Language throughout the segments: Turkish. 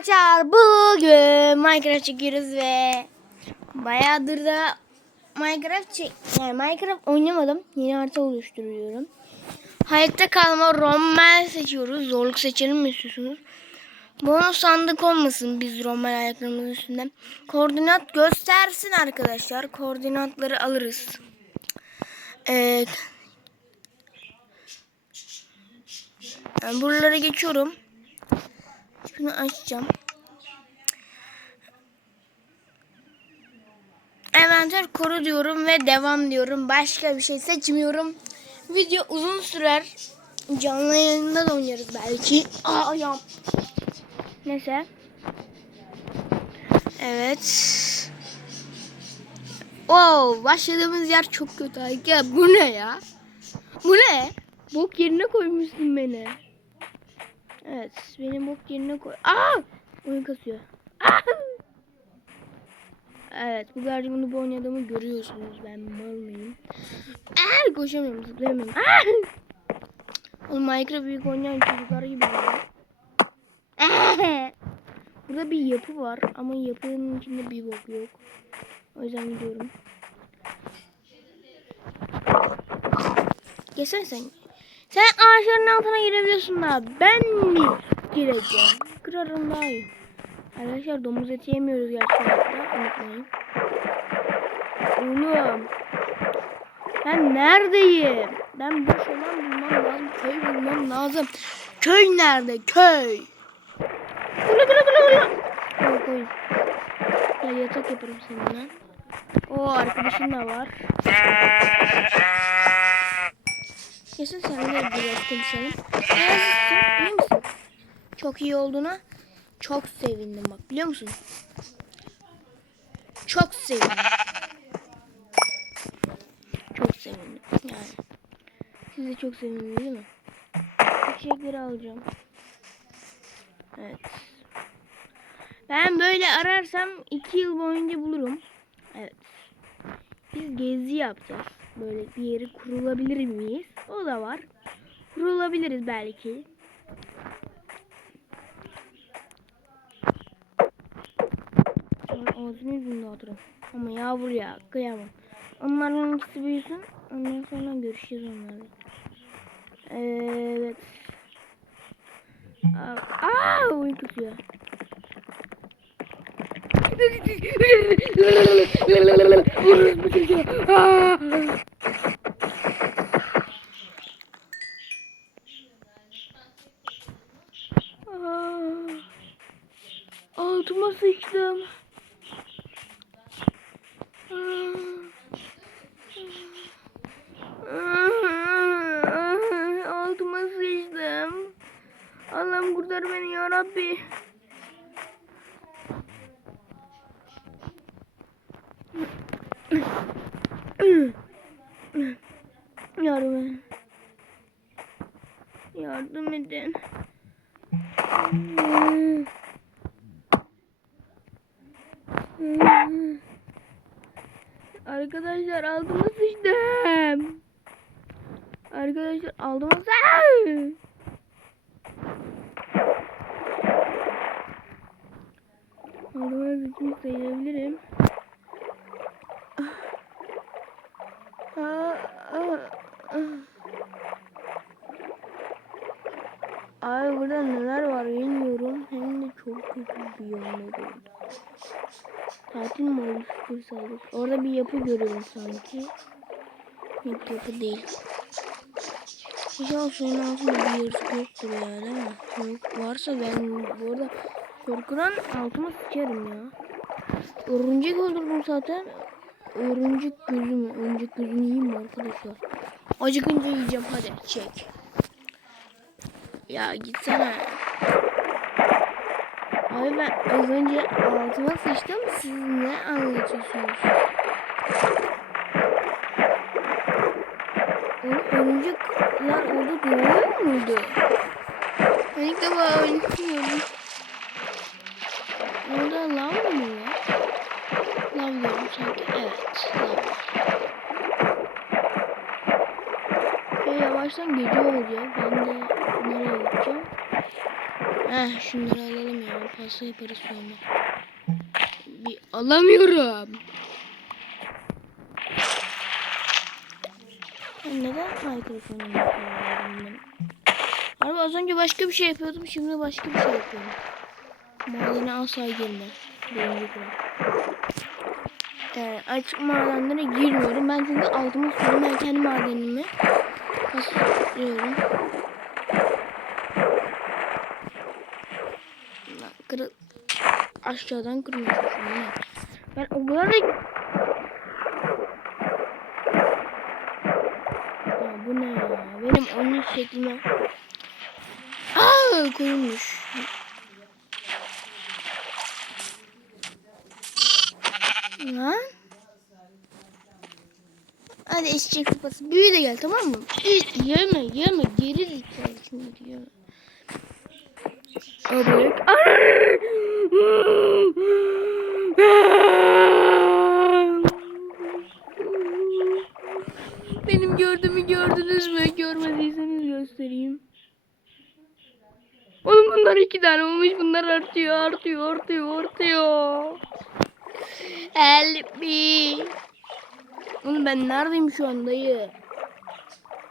arkadaşlar bugün Minecraft çekiyoruz ve bayağıdır da Minecraft çek yani Minecraft oynamadım. Yeni harita oluşturuyorum. Hayatta kalma Rommel seçiyoruz. Zorluk seçelim mi istiyorsunuz? Bonus sandık olmasın biz Rommel ayaklarımızın üstünden. Koordinat göstersin arkadaşlar. Koordinatları alırız. Evet. Ben buralara geçiyorum. Şunu açacağım. Envanter koru diyorum ve devam diyorum. Başka bir şey seçmiyorum. Video uzun sürer. Canlı yayında da oynarız belki. Aa ayağım. Neyse. Evet. Wow, başladığımız yer çok kötü. Ya bu ne ya? Bu ne? Bok yerine koymuşsun beni. Evet, benim bok yerine koy. Aa! Oyun kasıyor. Aa! Evet, bu gardiyanı bu oynadığımı görüyorsunuz. Ben mal mıyım? Aa! Koşamıyorum, zıplayamıyorum. Aa! Oğlum Minecraft büyük oynayan çocuklar gibi. Burada bir yapı var ama yapının içinde bir bok yok. O yüzden gidiyorum. Geçsene sen. Sen ağaçların altına girebiliyorsun da ben mi gireceğim? Kırarım daha iyi. Arkadaşlar domuz eti yemiyoruz gerçekten. Unutmayın. Oğlum. Ben neredeyim? Ben boş olan bulmam lazım. Köy bulmam lazım. Köy nerede? Köy. Kula kula kula kula. Koy koy. Gel yatak yaparım seninle. O arkadaşın da var. Kesin sen de biraz konuşalım. Nasılsın? İyi misin? Çok iyi olduğuna çok sevindim bak biliyor musun? Çok sevindim. Çok sevindim yani. Siz de çok sevindiniz değil mi? Çiçekleri alacağım. Evet. Ben böyle ararsam iki yıl boyunca bulurum. Evet. Biz gezi yapacağız. Böyle bir yeri kurulabilir miyiz? O da var. Kurulabiliriz belki. Ağzını yüzünü dağıtırım. Ama yağmur ya kıyamam. Onların ikisi büyüsün. Ondan sonra görüşeceğiz onlarla. Evet. Aa, oyun tutuyor. Aa, Altıma sıçtım. Altıma sıçtım. Allah'ım kurtar beni ya Rabbi. Arkadaşlar sıçtım. Arkadaşlar sıçtım. Altıma sıçmış sayılabilirim. Aa, aa, aa. Ay burada neler var bilmiyorum. Hem de çok kötü bir yolda Tatil mi oluştursaydık? Orada bir yapı görüyorum sanki. Yok yapı değil. İnşallah suyun altında bir yaratık yoktur ya değil mi? Yok varsa ben bu arada korkudan altıma sıçarım ya. Örümcek öldürdüm zaten. Örümcek gözümü, örümcek gözünü yiyeyim mi arkadaşlar? Acıkınca yiyeceğim hadi çek. Ya gitsene. Abi ben az önce altıma sıçtım. Siz ne anlatıyorsunuz? Oğlum örümcekler orada doğuyor muydu? Ben ilk defa oynuyorum. Orada lav mı var? Lav diyorum sanki. Evet. Lav. Ve yavaştan gece olacak. Ben de nereye gideceğim? Heh şunları alalım ya. Fazla yaparız sonra. Bir alamıyorum. Neden mikrofonumu kullanıyorum ben? Abi az önce başka bir şey yapıyordum. Şimdi başka bir şey yapıyorum. Madene asla girme. Birinci kural. Yani açık madenlere girmiyorum. Ben çünkü altıma tutuyorum. Ben kendi madenimi kasıyorum. Lan Kırıl... Aşağıdan ya. Ben o kadar da... Ya bu ne ya? Benim onun şeklime... Aa koyulmuş. Lan. Hadi eşek kupası. Büyü de gel tamam mı? Yeme yeme geri zekalı şimdi yeme. Abi. Benim gördüğümü gördünüz mü? Görmediyseniz göstereyim. Oğlum bunlar iki tane olmuş. Bunlar artıyor, artıyor, artıyor, artıyor. Help me. Oğlum ben neredeyim şu an dayı?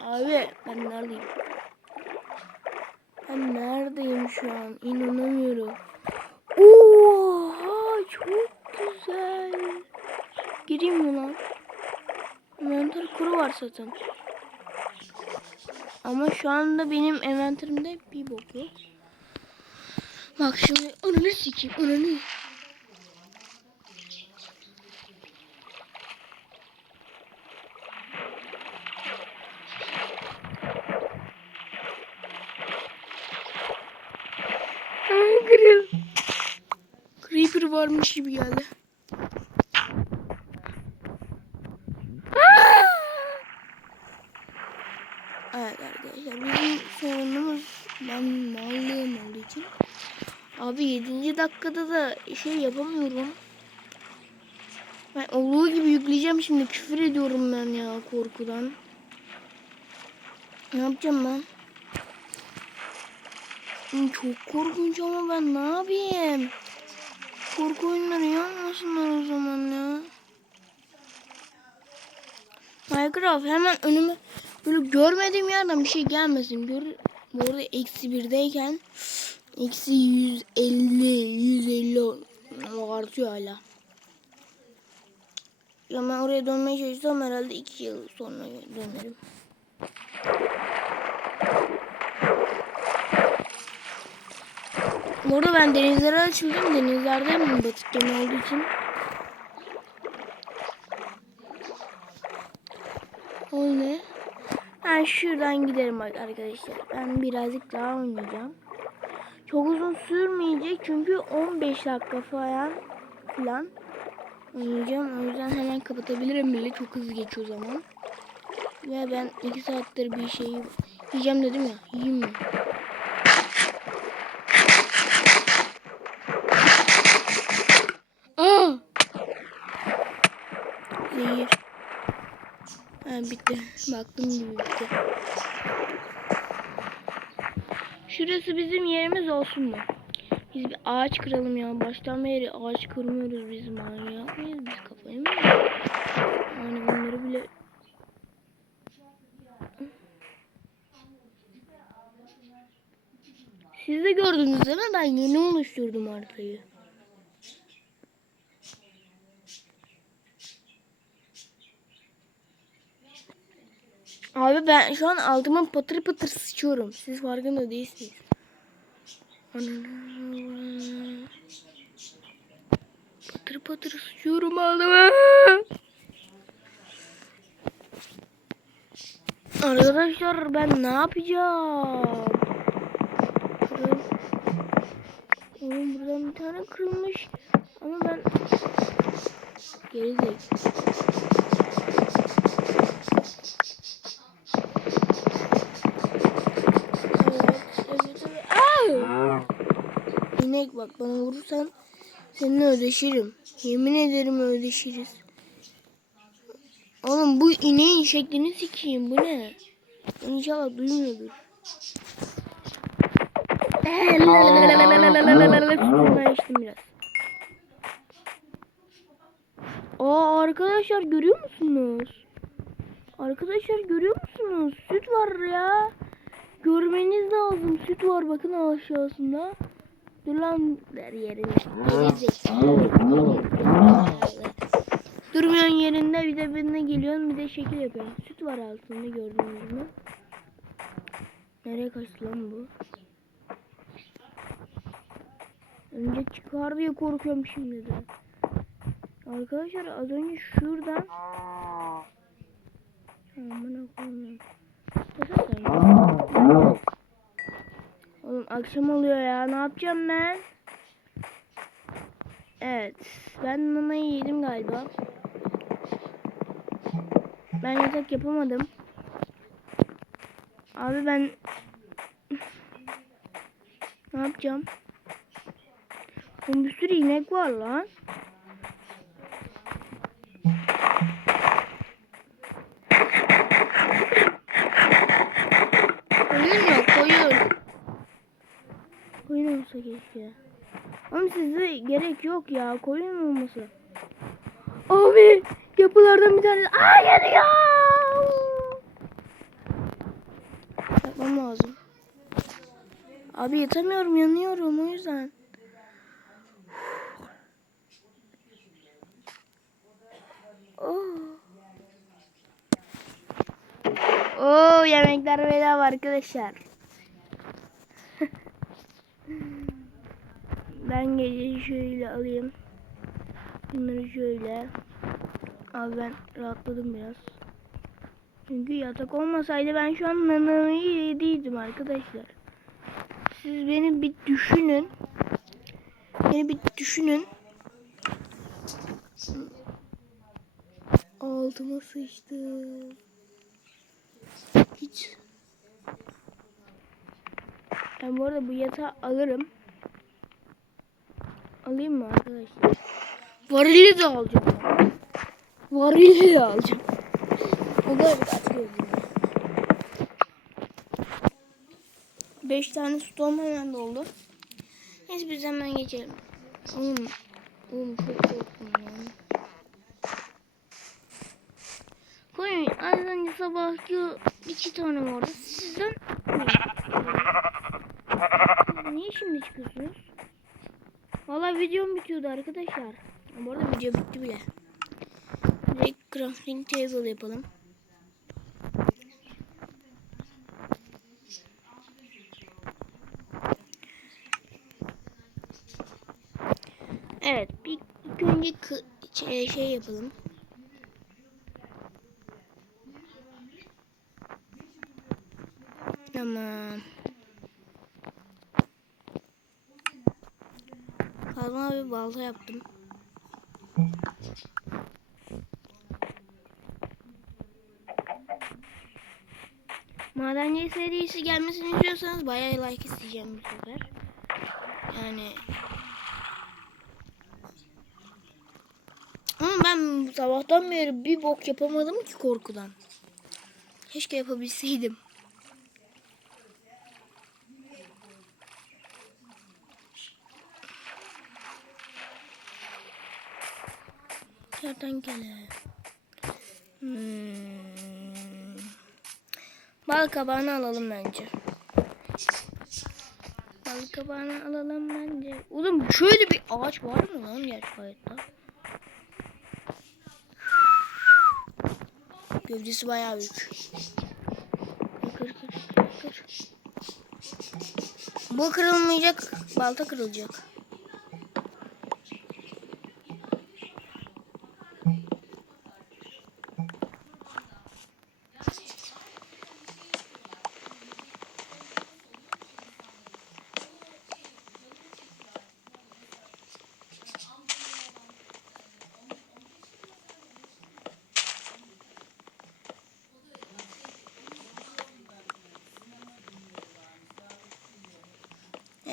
Abi ben neredeyim? Ben neredeyim şu an? İnanamıyorum. Oha çok güzel. Gireyim mi lan? Envanter kuru var zaten. Ama şu anda benim envanterimde bir bok yok. Bak şimdi ananı sikeyim ananı. Varmış gibi geldi. Evet arkadaşlar bizim sorunumuz ben mallıyım olduğu için. Abi 7. dakikada da şey yapamıyorum. Ben olduğu gibi yükleyeceğim şimdi küfür ediyorum ben ya korkudan. Ne yapacağım ben? Çok korkunç ama ben ne yapayım? Korku oyunları yapmasınlar o zaman ya. Minecraft hemen önüme böyle görmediğim yerden bir şey gelmesin. Gör, bu arada eksi birdeyken eksi 150 150 o artıyor hala. Ya ben oraya dönmeye çalışsam herhalde 2 yıl sonra dönerim. Bu arada ben denizlere açıldım. Denizlerde mi batık gemi olduğu için. O ne? Ben şuradan giderim arkadaşlar. Ben birazcık daha oynayacağım. Çok uzun sürmeyecek çünkü 15 dakika falan falan oynayacağım. O yüzden hemen kapatabilirim bile. Çok hızlı geçiyor zaman. Ve ben 2 saattir bir şey yiyeceğim dedim ya. Yiyeyim mi? Aa! Zehir. Ha, bitti. Baktım gibi bitti. Şurası bizim yerimiz olsun mu? Biz bir ağaç kıralım ya. Baştan beri ağaç kırmıyoruz biz manyak mıyız? Biz kafayı mı? Yani bunları bile... Siz de gördünüz değil mi? Ben yeni oluşturdum haritayı. Ben şu an altıma patır patır sıçıyorum. Siz farkında değilsiniz. Ananı- Patır patır sıçıyorum altıma. Arkadaşlar ben ne yapacağım? Oğlum buradan bir tane kırılmış. Ama ben. Evet, evet, evet. Aa! İnek bak bana vurursan seninle ödeşirim. Yemin ederim ödeşiriz. Oğlum bu ineğin şeklini sikeyim bu ne? İnşallah duymuyordur. Biraz. Aa arkadaşlar görüyor musunuz? Arkadaşlar görüyor musunuz? Süt var ya. Görmeniz lazım. Süt var bakın aşağısında. Dur lan der yerine. Durmuyorsun yerinde bir de birine geliyorsun bir de şekil yapıyorsun. Süt var altında gördüğünüz gibi. Nereye kaçtı lan bu? Önce çıkar diye korkuyorum şimdi de. Arkadaşlar az önce şuradan akşam oluyor ya. Ne yapacağım ben? Evet. Ben nanayı yedim galiba. Ben yatak yapamadım. Abi ben ne yapacağım? Oğlum bir sürü inek var lan. Koyun yok koyun. Koyun olsa keşke. Oğlum size gerek yok ya koyun olması. Abi yapılardan bir tane. Aa yanıyor. Yapmam lazım. Abi yatamıyorum yanıyorum o yüzden. Oh. Oo yemekler bedava arkadaşlar. Ben gece şöyle alayım. Bunları şöyle. Abi ben rahatladım biraz. Çünkü yatak olmasaydı ben şu an nanayı yediydim arkadaşlar. Siz beni bir düşünün. Beni bir düşünün. Altıma sıçtım. Hiç. Ben bu arada bu yatağı alırım. Alayım mı arkadaşlar? Varili de alacağım. Varili de alacağım. O kadar kaç gözüm. Beş tane stoğum hemen doldu. Neyse biz hemen geçelim. Oğlum, oğlum çok korktum ya. Koyun az önce sabahki iki tane vardı. Sizden Niye şimdi çıkıyorsunuz? Valla videom bitiyordu arkadaşlar. Bu arada video bitti bile. Direkt crafting table yapalım. Evet, bir önce şey, şey yapalım. Tamam. Kazma bir balta yaptım. Madenci serisi gelmesini istiyorsanız bayağı like isteyeceğim bu sefer. Yani ama ben sabahtan beri bir bok yapamadım ki korkudan. Keşke yapabilseydim. Kertenkele. Hmm. Bal kabağını alalım bence. Bal kabağını alalım bence. Oğlum şöyle bir ağaç var mı lan gerçek hayatta? Gövdesi bayağı büyük. Kır kır kır kır. Bu kırılmayacak. Balta kırılacak.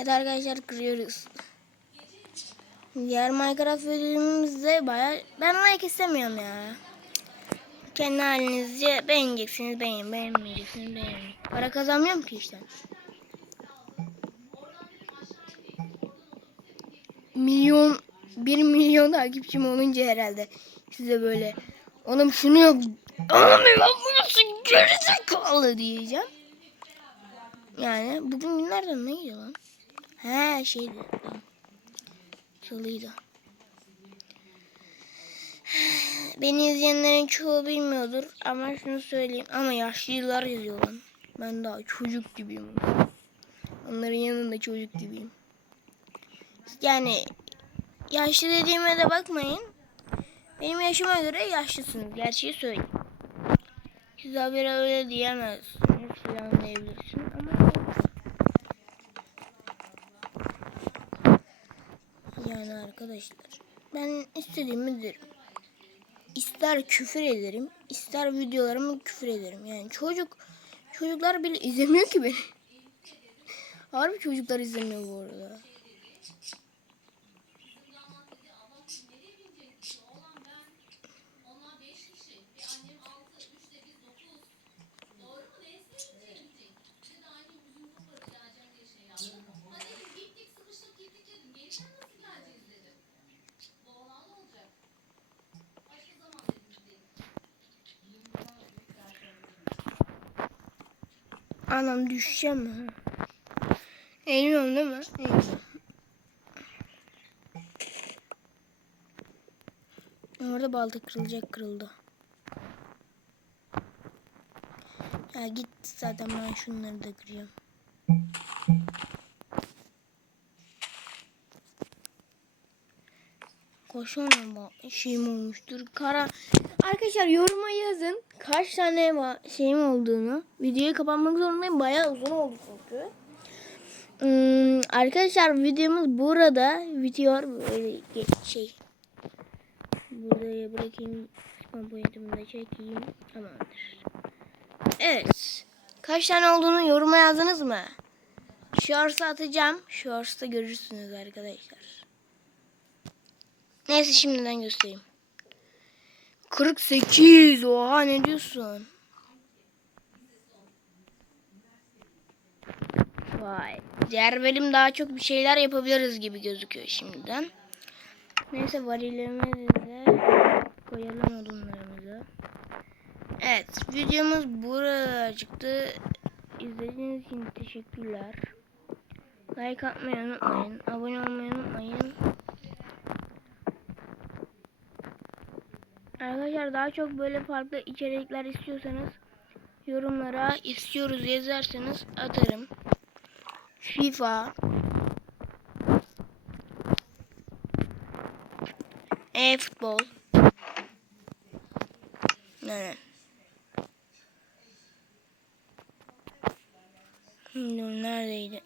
Evet arkadaşlar kırıyoruz. Diğer Minecraft videomuzda baya ben like istemiyorum ya. Kendi halinizce beğeneceksiniz beğen beğenmeyeceksiniz beğenmeyin. Para kazanmıyorum ki işte. milyon 1 milyon takipçim olunca herhalde size böyle oğlum şunu yap oğlum yapmıyorsun gerizekalı diyeceğim. Yani bugün günlerden neydi lan? He şeydi. Tamam. Salıydı. Beni izleyenlerin çoğu bilmiyordur ama şunu söyleyeyim ama yaşlılar yazıyor lan. Ben daha çocuk gibiyim. Onların yanında çocuk gibiyim. Yani yaşlı dediğime de bakmayın. Benim yaşıma göre yaşlısınız. Gerçeği söyleyeyim. Siz habire öyle diyemezsiniz falan diyebilirsin ama yani arkadaşlar ben istediğimi derim. İster küfür ederim, ister videolarımı küfür ederim. Yani çocuk çocuklar bile izlemiyor ki beni. Harbi çocuklar izlemiyor bu arada. Anam düşeceğim mi? Eğiliyorum değil mi? Eğiliyorum. Orada balta kırılacak kırıldı. Ya git zaten ben şunları da kırıyorum. Koşana bak şeyim olmuştur. Kara. Arkadaşlar yoruma yazın kaç tane şeyim olduğunu. Videoyu kapatmak zorundayım. Bayağı uzun oldu çünkü. Hmm, arkadaşlar videomuz burada bitiyor. Böyle geç şey. Buraya bırakayım. Spam boyutunu da çekeyim. Tamamdır. Evet. Kaç tane olduğunu yoruma yazdınız mı? Shorts'a atacağım. Shorts'ta görürsünüz arkadaşlar. Neyse şimdiden göstereyim. 48. Oha ne diyorsun? Vay. Diğer bölüm daha çok bir şeyler yapabiliriz gibi gözüküyor şimdiden. Neyse varillerimizi de koyalım odunlarımızı. Evet videomuz burada çıktı. İzlediğiniz için teşekkürler. Like atmayı unutmayın. Abone olmayı unutmayın. Arkadaşlar daha çok böyle farklı içerikler istiyorsanız yorumlara istiyoruz yazarsanız atarım. FIFA E-futbol Ne? Dur neredeydi?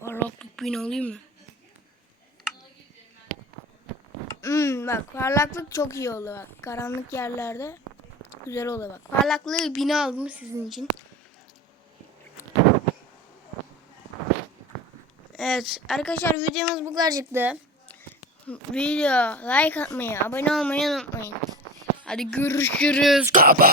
Parlaklık bin alayım mı? Hmm, bak parlaklık çok iyi oldu bak. Karanlık yerlerde güzel oldu bak. Parlaklığı bini aldım sizin için. Evet arkadaşlar videomuz bu kadar çıktı. Video like atmayı, abone olmayı unutmayın. Hadi görüşürüz. Kaba.